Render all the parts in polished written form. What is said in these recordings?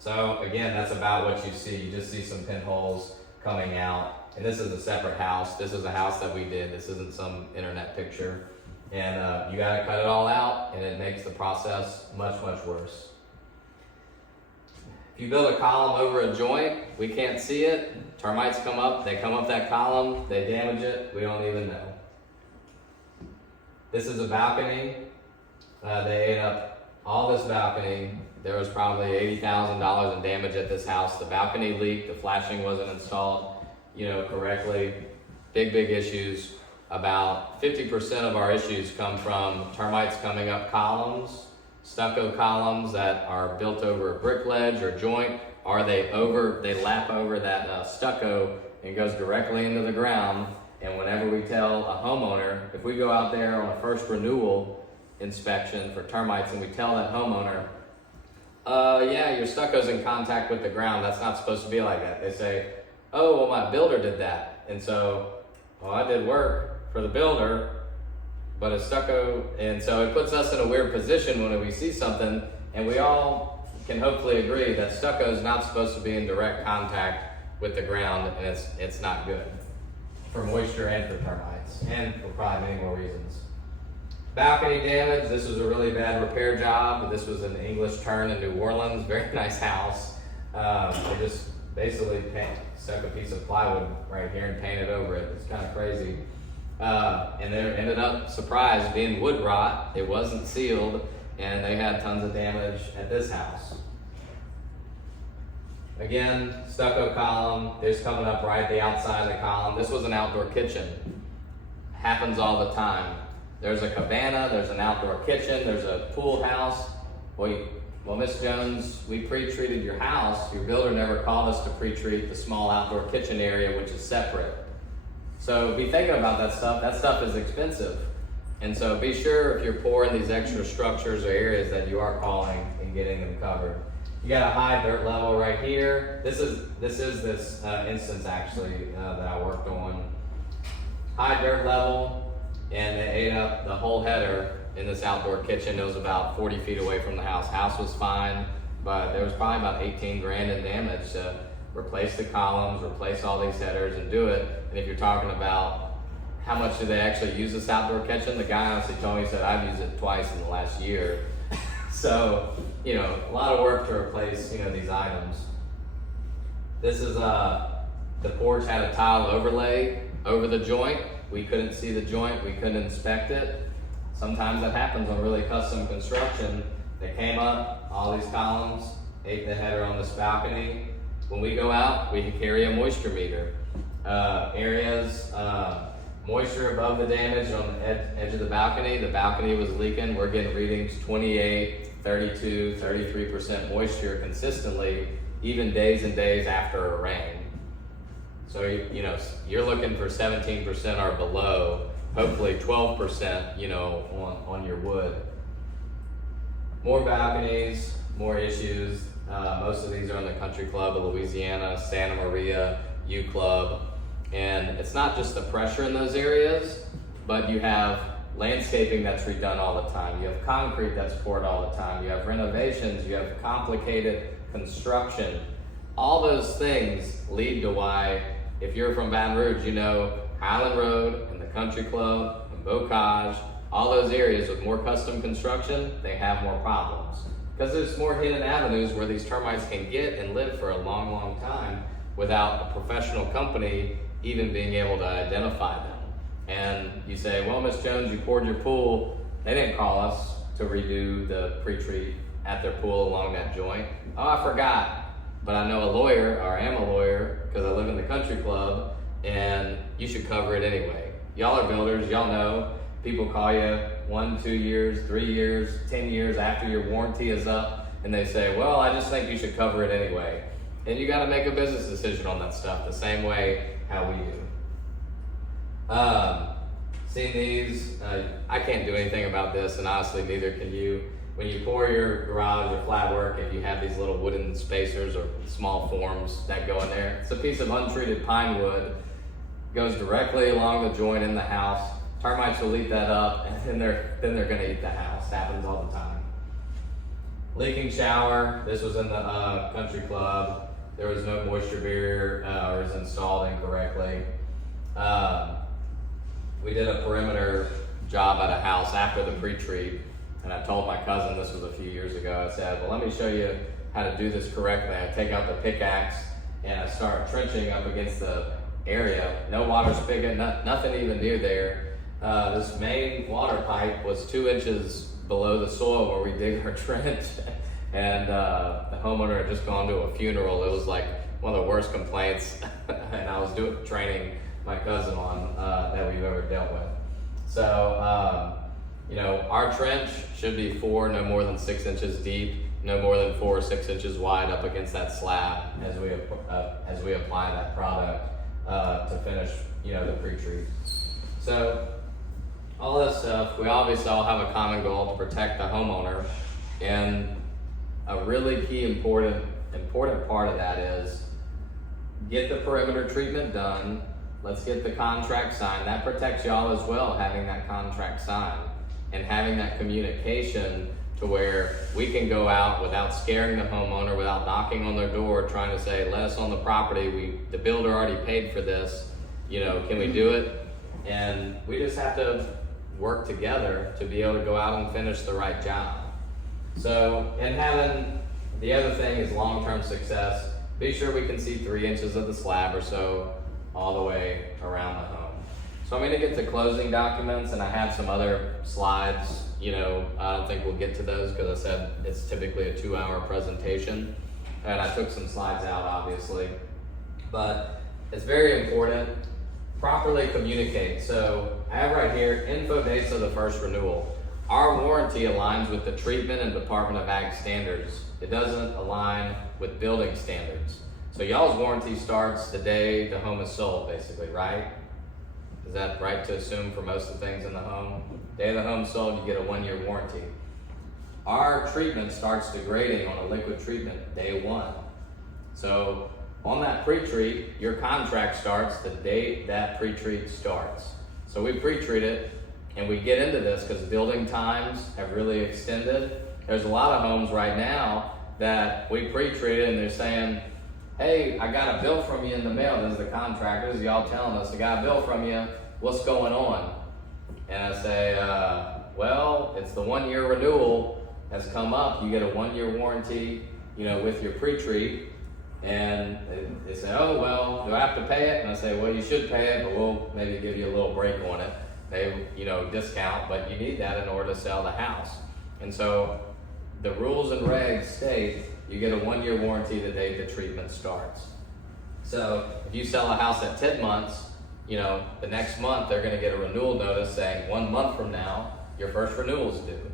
So again, that's about what you see. You just see some pinholes coming out. And this is a separate house. This is a house that we did. This isn't some internet picture. And you gotta cut it all out, and it makes the process much, much worse. If you build a column over a joint, we can't see it. Termites come up, they come up that column, they damage it, we don't even know. This is a balcony. They ate up all this balcony. There was probably $80,000 in damage at this house. The balcony leaked, the flashing wasn't installed, correctly. Big issues. About 50% of our issues come from termites coming up columns, stucco columns that are built over a brick ledge or joint, or they lap over that stucco and goes directly into the ground. And whenever we tell a homeowner, if we go out there on a first renewal inspection for termites and we tell that homeowner, yeah, your stucco's in contact with the ground, that's not supposed to be like that. They say, oh, well, my builder did that. And so, well, I did work for the builder, but it's stucco. And so it puts us in a weird position when we see something, and we all can hopefully agree that stucco is not supposed to be in direct contact with the ground, and it's not good for moisture and for termites, and for probably many more reasons. Balcony damage, this was a really bad repair job. This was an English turn in New Orleans, very nice house. They just basically stuck a piece of plywood right here and painted over it. It's kind of crazy. And there ended up, surprise, being wood rot. It wasn't sealed, and they had tons of damage at this house. Again, stucco column, there's coming up right at the outside of the column. This was an outdoor kitchen. Happens all the time. There's a cabana, there's an outdoor kitchen, there's a pool house. Well, Miss Jones, we pre-treated your house. Your builder never called us to pre-treat the small outdoor kitchen area, which is separate. So be thinking about that stuff. That stuff is expensive. And so be sure if you're pouring these extra structures or areas that you are calling and getting them covered. You got a high dirt level right here. This is this instance actually that I worked on. High dirt level, and they ate up the whole header in this outdoor kitchen. It was about 40 feet away from the house. House was fine, but there was probably about 18 grand in damage to replace the columns, replace all these headers, and do it. And if you're talking about how much do they actually use this outdoor kitchen, the guy honestly told me, he said, I've used it twice in the last year. So, a lot of work to replace, these items. This is, the porch had a tile overlay over the joint. We couldn't see the joint, we couldn't inspect it. Sometimes that happens on really custom construction. They came up, all these columns, ate the header on this balcony. When we go out, we carry a moisture meter. Areas, moisture above the damage on the edge of the balcony was leaking. We're getting readings 28, 32, 33% moisture consistently, even days and days after a rain. So, you're looking for 17% or below, hopefully 12%, on your wood. More balconies, more issues. Most of these are in the Country Club of Louisiana, Santa Maria, U Club. And it's not just the pressure in those areas, but you have landscaping that's redone all the time. You have concrete that's poured all the time. You have renovations, you have complicated construction. All those things lead to why, if you're from Baton Rouge, Highland Road and the Country Club and Bocage, all those areas with more custom construction, they have more problems. Because there's more hidden avenues where these termites can get and live for a long, long time without a professional company even being able to identify them. And you say, well, Miss Jones, you poured your pool. They didn't call us to redo the pre-treat at their pool along that joint. Oh, I forgot. But I know a lawyer, or I am a lawyer, because I live in the Country Club, and you should cover it anyway. Y'all are builders, y'all know. People call you 1, 2 years, 3 years, 10 years after your warranty is up, and they say, well, I just think you should cover it anyway. And you gotta make a business decision on that stuff the same way how we do. Seeing these, I can't do anything about this, and honestly, neither can you. When you pour your garage or flat work, if you have these little wooden spacers or small forms that go in there, it's a piece of untreated pine wood, goes directly along the joint in the house. Termites will eat that up, and then they're gonna eat the house. Happens all the time. Leaking shower, this was in the country club. There was no moisture barrier, or was installed incorrectly. We did a perimeter job at a house after the pre-treat, and I told my cousin, this was a few years ago, I said, well, let me show you how to do this correctly. I take out the pickaxe and I start trenching up against the area. No water spigot, nothing even near there. This main water pipe was 2 inches below the soil where we dig our trench, and the homeowner had just gone to a funeral. It was like one of the worst complaints, and I was training my cousin on that we've ever dealt with. So, you know, our trench should be no more than 6 inches deep, no more than 4 or 6 inches wide up against that slab as we apply that product to finish, you know, the pre-treat. So all this stuff, we obviously all have a common goal to protect the homeowner, and a really key important part of that is get the perimeter treatment done. Let's get the contract signed. That protects y'all as well, having that contract signed and having that communication to where we can go out without scaring the homeowner, without knocking on their door, trying to say, let us on the property. The builder already paid for this. You know, can we do it? And we just have to work together to be able to go out and finish the right job. So, and having, the other thing is long-term success. Be sure we can see 3 inches of the slab or so all the way around the home. So I'm gonna get to closing documents, and I have some other slides. You know, I don't think we'll get to those because I said it's typically a 2-hour presentation, and I took some slides out obviously, but it's very important. Properly communicate. So I have right here, info dates of the first renewal. Our warranty aligns with the treatment and Department of Ag standards. It doesn't align with building standards. So y'all's warranty starts the day the home is sold, basically, right? Is that right to assume for most of the things in the home? Day the home's sold, you get a 1-year warranty. Our treatment starts degrading on a liquid treatment day 1. So on that pre-treat, your contract starts the date that pre-treat starts. So we pre-treat it, and we get into this because building times have really extended. There's a lot of homes right now that we pre-treated and they're saying, hey, I got a bill from you in the mail. This is the contractors, y'all telling us, I got a bill from you, what's going on? And I say, well, it's the 1-year renewal has come up. You get a 1-year warranty, you know, with your pre-treat. And they say, oh, well, do I have to pay it? And I say, well, you should pay it, but we'll maybe give you a little break on it. They, you know, discount, but you need that in order to sell the house. And so the rules and regs state you get a 1-year warranty the day the treatment starts. So if you sell a house at 10 months, you know, the next month they're gonna get a renewal notice saying 1 month from now, your first renewal is due.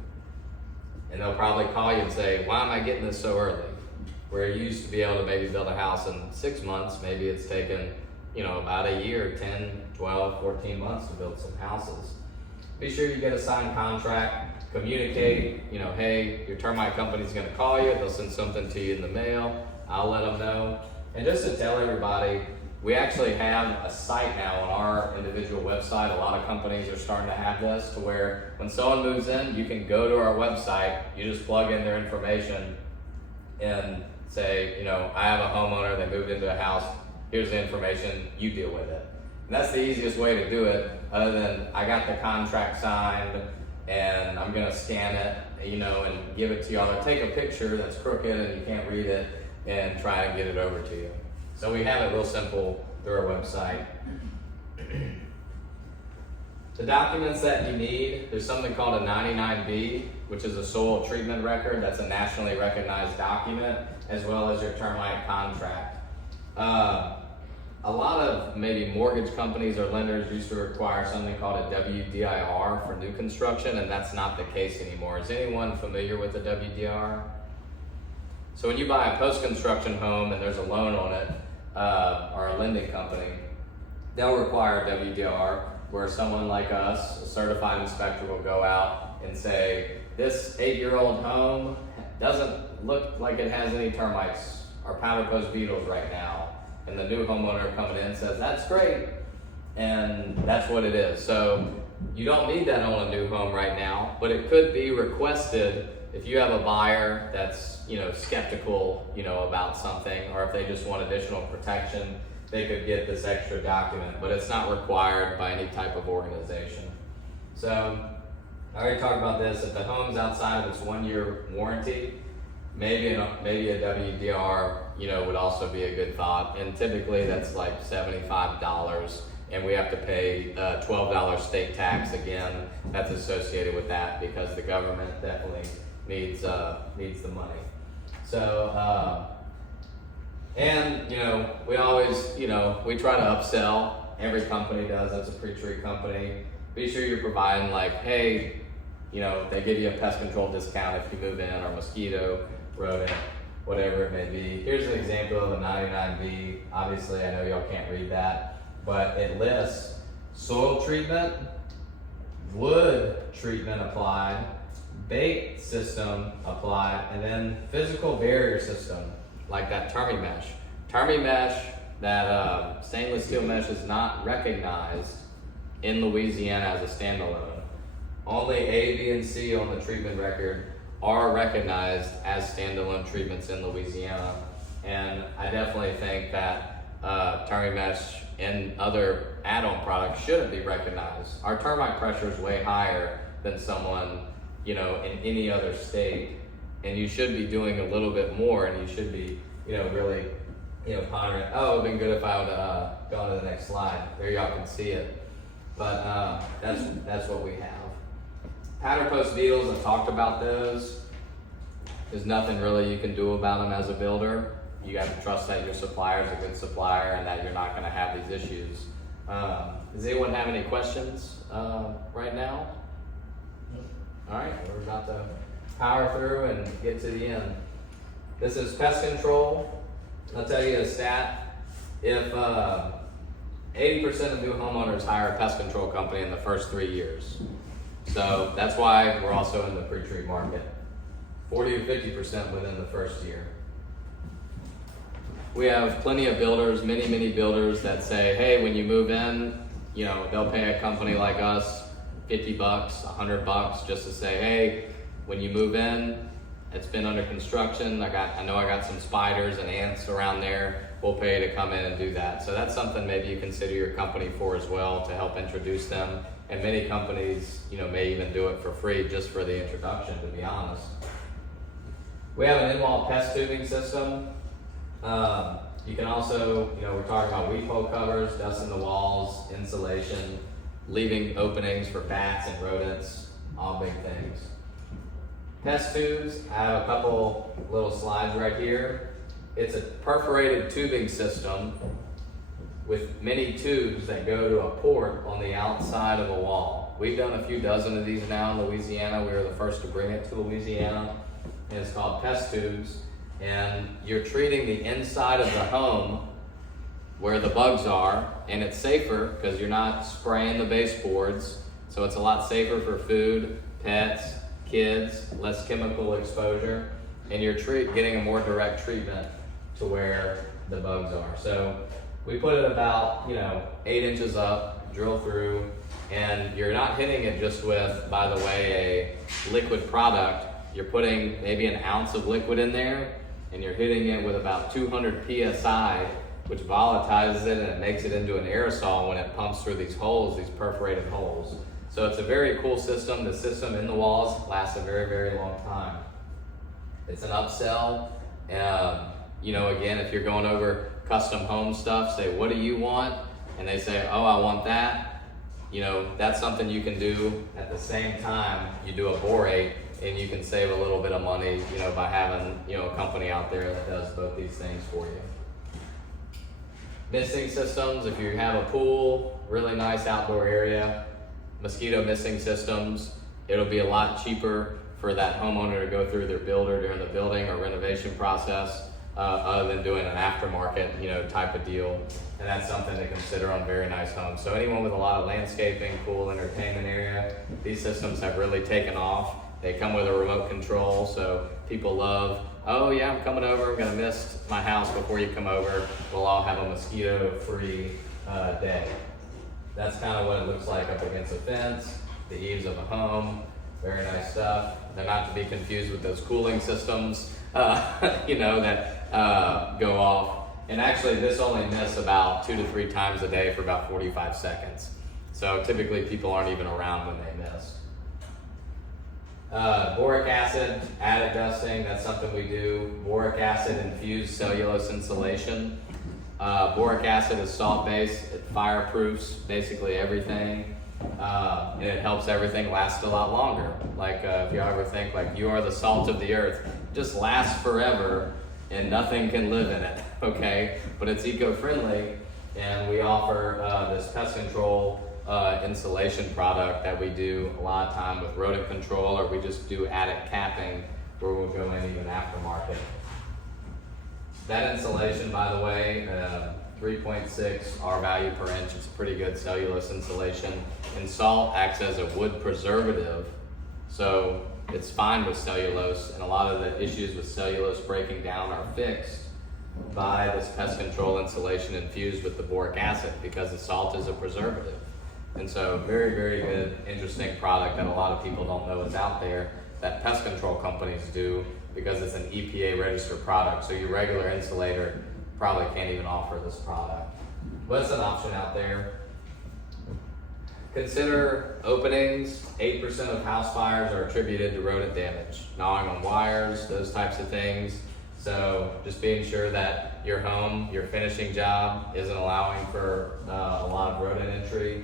And they'll probably call you and say, why am I getting this so early? Where you used to be able to maybe build a house in 6 months, maybe it's taken, you know, about a year, 10, 12, 14 months to build some houses. Be sure you get a signed contract, communicate, you know, hey, your termite company's gonna call you, they'll send something to you in the mail, I'll let them know. And just to tell everybody, we actually have a site now on our individual website. A lot of companies are starting to have this to where when someone moves in, you can go to our website, you just plug in their information and say, you know, I have a homeowner, they moved into a house, here's the information, you deal with it. And that's the easiest way to do it, other than I got the contract signed and I'm gonna scan it, you know, and give it to y'all, or take a picture that's crooked and you can't read it and try and get it over to you. So we have it real simple through our website. The documents that you need, there's something called a 99B, which is a soil treatment record. That's a nationally recognized document, as well as your termite contract. A lot of maybe mortgage companies or lenders used to require something called a WDIR for new construction, and that's not the case anymore. Is anyone familiar with the WDIR? So when you buy a post-construction home and there's a loan on it, or a lending company, they'll require a WDIR, where someone like us, a certified inspector, will go out and say, this 8-year-old home doesn't look like it has any termites or powder post beetles right now. And the new homeowner coming in says, that's great. And that's what it is. So you don't need that on a new home right now, but it could be requested if you have a buyer that's, skeptical, about something, or if they just want additional protection, they could get this extra document, but it's not required by any type of organization. So I already talked about this. If the home's outside of its 1-year warranty, maybe a WDR, would also be a good thought. And typically that's like $75, and we have to pay $12 state tax again. That's associated with that because the government definitely needs the money. So and we always we try to upsell. Every company does. That's a pre-treat company. Be sure you're providing like, hey, they give you a pest control discount if you move in, or mosquito, rodent, whatever it may be. Here's an example of a 99B. Obviously, I know y'all can't read that, but it lists soil treatment, wood treatment applied, bait system applied, and then physical barrier system, like that Termite mesh. Termite mesh, that stainless steel mesh, is not recognized in Louisiana as a standalone. Only A, B, and C on the treatment record are recognized as standalone treatments in Louisiana. And I definitely think that termite mesh and other add-on products shouldn't be recognized. Our termite pressure is way higher than someone, in any other state. And you should be doing a little bit more, and you should be, really, pondering. Oh, it would have been good if I would go on to the next slide. There y'all can see it. But that's what we have. Powder post beetles, I've talked about those. There's nothing really you can do about them as a builder. You have to trust that your supplier is a good supplier and that you're not going to have these issues. Does anyone have any questions right now? All right, we're about to power through and get to the end. This is pest control. I'll tell you a stat. If 80% of new homeowners hire a pest control company in the first 3 years. So that's why we're also in the pre-treat market. 40 to 50% within the first year. We have plenty of builders, many builders that say, hey, when you move in, they'll pay a company like us $50, $100 just to say, hey, when you move in, it's been under construction. I know I got some spiders and ants around there. We'll pay you to come in and do that. So that's something maybe you consider your company for as well, to help introduce them. And many companies, may even do it for free just for the introduction, to be honest. We have an in-wall pest tubing system. You can also, we're talking about weed hole covers, dust in the walls, insulation, leaving openings for bats and rodents, all big things. Pest tubes, I have a couple little slides right here. It's a perforated tubing system with many tubes that go to a port on the outside of a wall. We've done a few dozen of these now in Louisiana. We were the first to bring it to Louisiana. And it's called pest tubes. And you're treating the inside of the home where the bugs are, and it's safer because you're not spraying the baseboards. So it's a lot safer for food, pets, kids, less chemical exposure, and you're getting a more direct treatment to where the bugs are. So we put it about 8 inches up, drill through, and you're not hitting it just with, by the way, a liquid product. You're putting maybe an ounce of liquid in there, and you're hitting it with about 200 psi, which volatilizes it and it makes it into an aerosol when it pumps through these holes, these perforated holes. So it's a very cool system. The system in the walls lasts a very long time. It's an upsell. Again, if you're going over custom home stuff, say, what do you want? And they say, oh, I want that. That's something you can do at the same time you do a borate, and you can save a little bit of money, by having, a company out there that does both these things for you. Misting systems, if you have a pool, really nice outdoor area, mosquito misting systems, it'll be a lot cheaper for that homeowner to go through their builder during the building or renovation process, other than doing an aftermarket, type of deal. And that's something to consider on very nice homes. So anyone with a lot of landscaping, pool, entertainment area, these systems have really taken off. They come with a remote control, so people love, oh yeah, I'm coming over, I'm gonna mist my house before you come over. We'll all have a mosquito-free day. That's kind of what it looks like up against a fence, the eaves of a home, very nice stuff. They're not to be confused with those cooling systems, you know, that go off. And actually, this only miss about 2 to 3 times a day for about 45 seconds. So typically, people aren't even around when they miss. Boric acid, attic dusting, that's something we do. Boric acid infused cellulose insulation. Boric acid is salt-based, it fireproofs basically everything, and it helps everything last a lot longer. Like if you ever think like you are the salt of the earth, it just lasts forever and nothing can live in it, okay? But it's eco-friendly, and we offer this pest control insulation product that we do a lot of time with rodent control, or we just do attic capping where we'll go in even aftermarket. That insulation, by the way, 3.6 R value per inch, it's pretty good cellulose insulation. And salt acts as a wood preservative, so it's fine with cellulose, and a lot of the issues with cellulose breaking down are fixed by this pest control insulation infused with the boric acid, because the salt is a preservative. And so very, very good, interesting product that a lot of people don't know is out there that pest control companies do, because it's an EPA registered product. So your regular insulator probably can't even offer this product. But it's an option out there. Consider openings. 8% of house fires are attributed to rodent damage, gnawing on wires, those types of things. So just being sure that your home, your finishing job isn't allowing for a lot of rodent entry.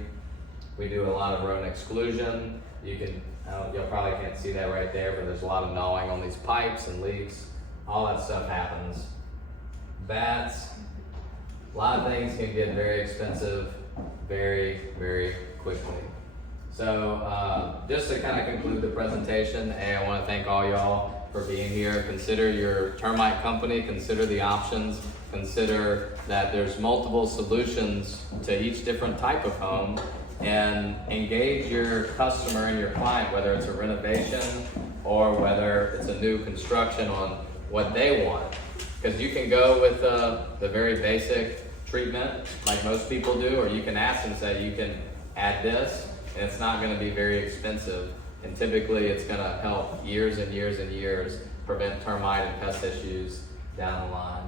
We do a lot of rodent exclusion. You probably can't see that right there, but there's a lot of gnawing on these pipes and leaks. All that stuff happens. Bats, a lot of things can get very expensive very, very quickly. So just to kind of conclude the presentation, I want to thank all y'all for being here. Consider your termite company, consider the options, consider that there's multiple solutions to each different type of home, and engage your customer and your client, whether it's a renovation or whether it's a new construction, on what they want. Because you can go with the very basic treatment like most people do, or you can ask them, say, you can add this, and it's not going to be very expensive. And typically it's going to help years and years and years prevent termite and pest issues down the line.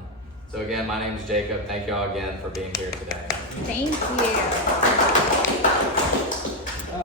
So again, my name is Jacob. Thank you all again for being here today. Thank you.